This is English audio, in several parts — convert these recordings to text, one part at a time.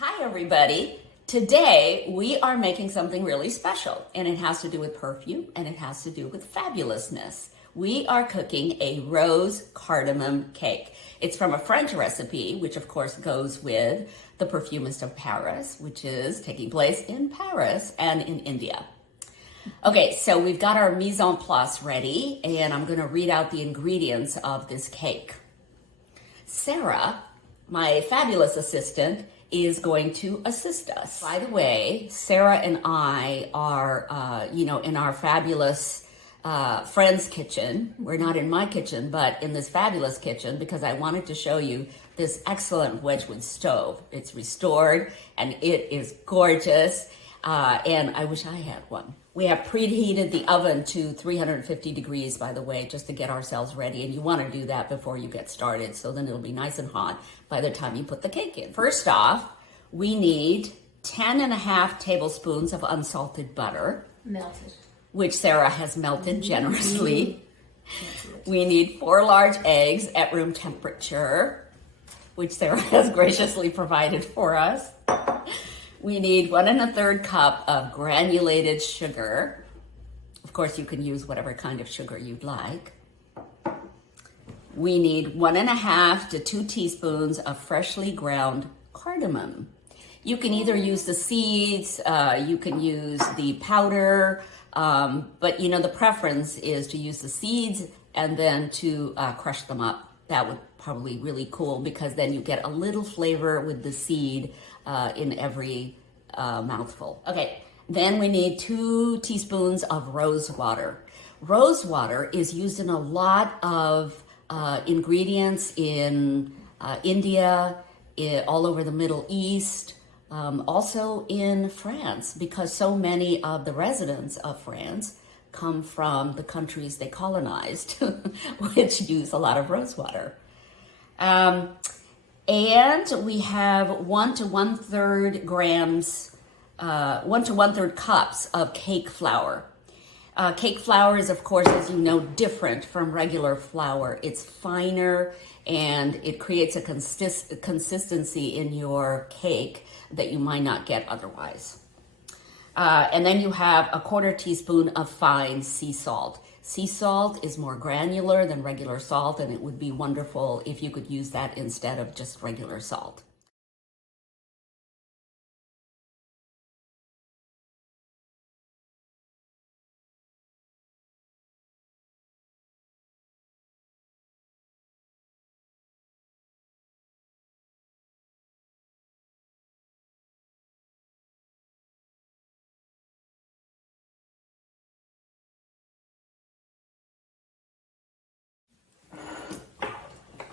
Hi everybody. Today we are making something really special, and it has to do with perfume and it has to do with fabulousness. We are cooking a rose cardamom cake. It's from a French recipe, which of course goes with the Perfumist of Paris, which is taking place in Paris and in India. Okay, so we've got our mise en place ready, and I'm going to read out the ingredients of this cake. Sara, my fabulous assistant, is going to assist us. By the way, Sara and I are, in our fabulous friend's kitchen. We're not in my kitchen, but in this fabulous kitchen, because I wanted to show you this excellent Wedgwood stove. It's restored and it is gorgeous, and I wish I had one. We have preheated the oven to 350 degrees, by the way, just to get ourselves ready. And you want to do that before you get started, so then it'll be nice and hot by the time you put the cake in. First off, we need 10.5 tablespoons of unsalted butter. Melted. Which Sara has melted generously. We need 4 large eggs at room temperature, which Sara has graciously provided for us. We need 1 1/3 cup of granulated sugar. Of course, you can use whatever kind of sugar you'd like. We need 1 1/2 to 2 teaspoons of freshly ground cardamom. You can either use the seeds, you can use the powder, but the preference is to use the seeds and then to crush them up. That would probably be really cool, because then you get a little flavor with the seed in every mouthful. Okay, then we need 2 teaspoons of rose water. Rose water is used in a lot of ingredients in India, all over the Middle East, also in France, because so many of the residents of France come from the countries they colonized, which use a lot of rose water. And we have 1 to 1/3 grams, 1 to 1/3 cups of cake flour. Cake flour is, of course, as you know, different from regular flour. It's finer and it creates a consistency in your cake that you might not get otherwise. And then you have 1/4 teaspoon of fine sea salt. Sea salt is more granular than regular salt, and it would be wonderful if you could use that instead of just regular salt.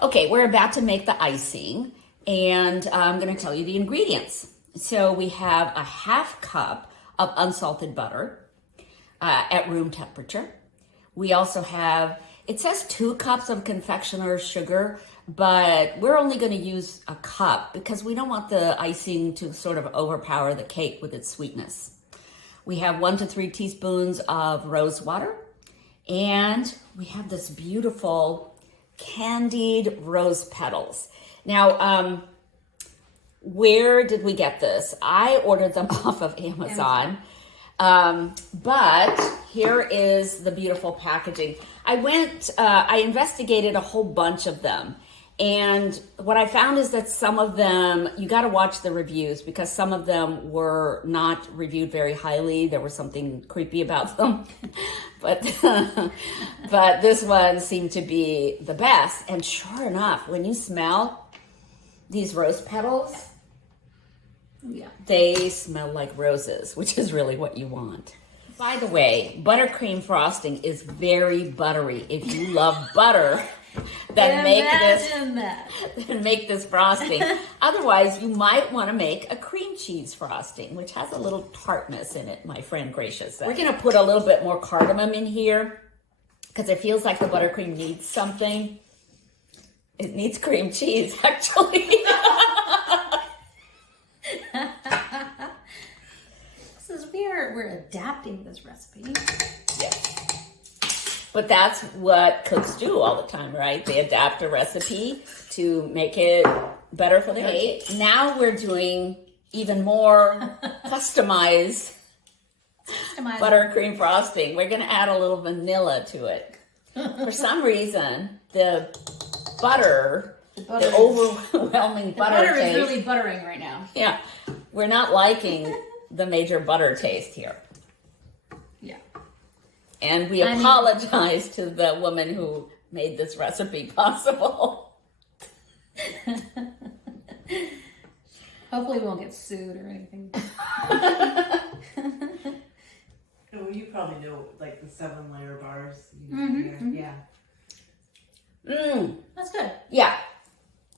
Okay, we're about to make the icing, and I'm going to tell you the ingredients. So we have 1/2 cup of unsalted butter at room temperature. We also have, it says 2 cups of confectioner's sugar, but we're only going to use 1 cup because we don't want the icing to sort of overpower the cake with its sweetness. We have 1 to 3 teaspoons of rose water, and we have this beautiful candied rose petals. Now, where did we get this? I ordered them off of Amazon. But here is the beautiful packaging. I investigated a whole bunch of them. And what I found is that some of them, you got to watch the reviews, because some of them were not reviewed very highly. There was something creepy about them. but this one seemed to be the best. And sure enough, when you smell these rose petals, yeah, they smell like roses, which is really what you want. By the way, buttercream frosting is very buttery. If you love butter, then make this frosting. Otherwise, you might want to make a cream cheese frosting, which has a little tartness in it, my friend Gracious said. We're going to put a little bit more cardamom in here because it feels like the buttercream needs something. It needs cream cheese, actually. We're adapting this recipe. Yes. But that's what cooks do all the time, right? They adapt a recipe to make it better for the cake. Now we're doing even more customized buttercream frosting. We're gonna add a little vanilla to it. For some reason, the overwhelming butter is taste. really buttering right now. Yeah, we're not liking the major butter taste here. Yeah. And we apologize to the woman who made this recipe possible. Hopefully we won't get sued or anything. Oh, you probably know, like the 7-layer bars. Yeah. That's good. Yeah.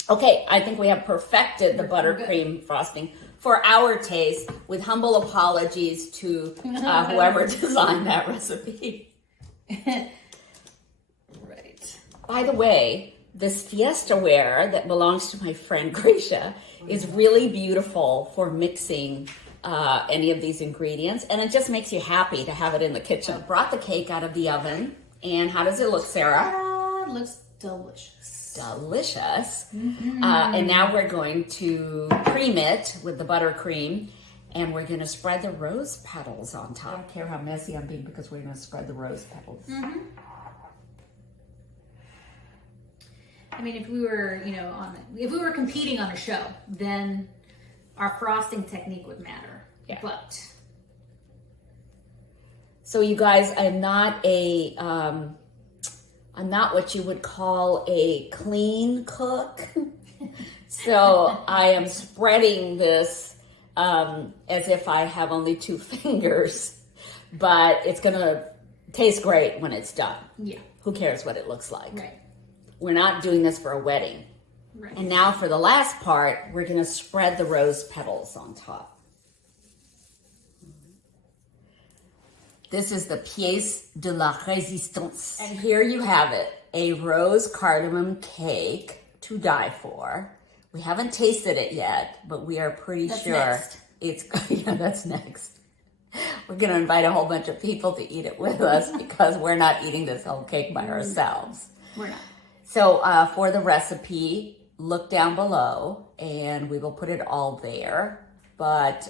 Okay, I think we have perfected the buttercream frosting for our taste, with humble apologies to whoever designed that recipe. Right. By the way, this Fiesta ware that belongs to my friend Gracia is really beautiful for mixing any of these ingredients, and it just makes you happy to have it in the kitchen. Brought the cake out of the oven, and how does it look, Sarah? It looks delicious. Delicious. And now we're going to cream it with the buttercream, and we're going to spread the rose petals on top. I don't care how messy I'm being because we're going to spread the rose petals. I mean, if we were, if we were competing on a show, then our frosting technique would matter. Yeah. But so you guys, I'm not what you would call a clean cook. So I am spreading this as if I have only 2 fingers, but it's gonna taste great when it's done. Yeah. Who cares what it looks like? Right. We're not doing this for a wedding. Right. And now for the last part, we're gonna spread the rose petals on top. This is the pièce de la résistance. And here you have it, a rose cardamom cake to die for. We haven't tasted it yet, but we are pretty sure next. It's, yeah, that's next. We're gonna invite a whole bunch of people to eat it with us because we're not eating this whole cake by ourselves. We're not. So for the recipe, look down below and we will put it all there. But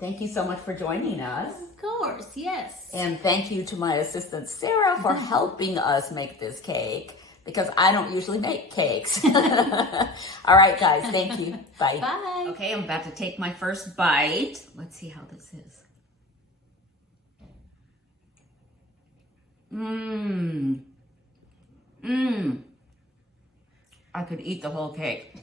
thank you so much for joining us. Of course, yes. And thank you to my assistant, Sarah, for helping us make this cake because I don't usually make cakes. All right, guys, thank you. Bye. Bye. Okay, I'm about to take my first bite. Let's see how this is. I could eat the whole cake.